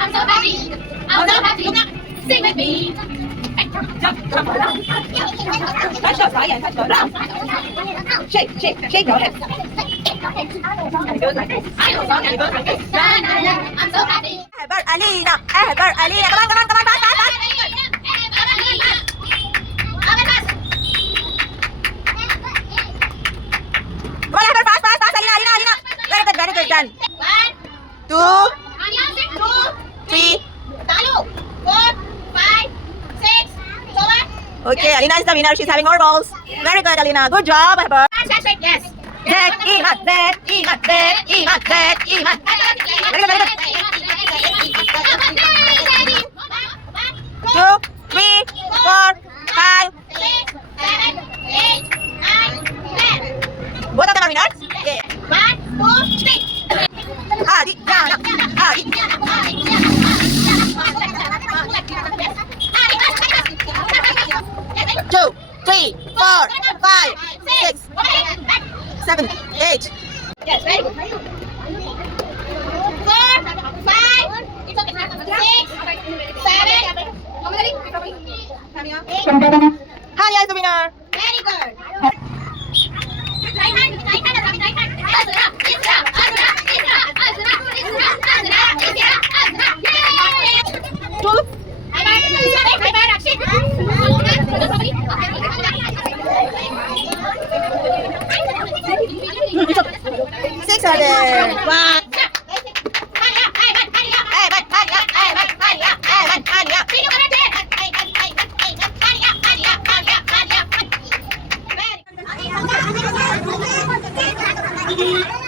I'm so happy. I'm so happy. Sing with me. Touch your body and touch your arm. Shake, shake, shake your hips. And it goes like this. And it goes like this. I'm so happy. Ever Alina, Ever Alina. Come on, come on, come on, fast, fast, fast. Come on, Ever, fast, fast, fast. Alina, Alina, Alina. Very good, very good. Done. 2, 3. Okay, Alina is the winner. She's having more balls. Very good, Alina. Good job, Ever. Yes. Z, Iman, Z, Iman, Z, Iman, Z, Iman. Very good, very good. 2, 3, 4, 5. Both of them are winners. Yeah. Adi, Jana, Adi. 2, 3, 4, 5, 6, 7, 8. Yes, ready? 4, 5, 6, 7. Halia is the winner. Very good. Right hand, Ravi, right hand. Azra. Yay! 2. Bye bye, Rakshit. 6 are there. 1. Very good.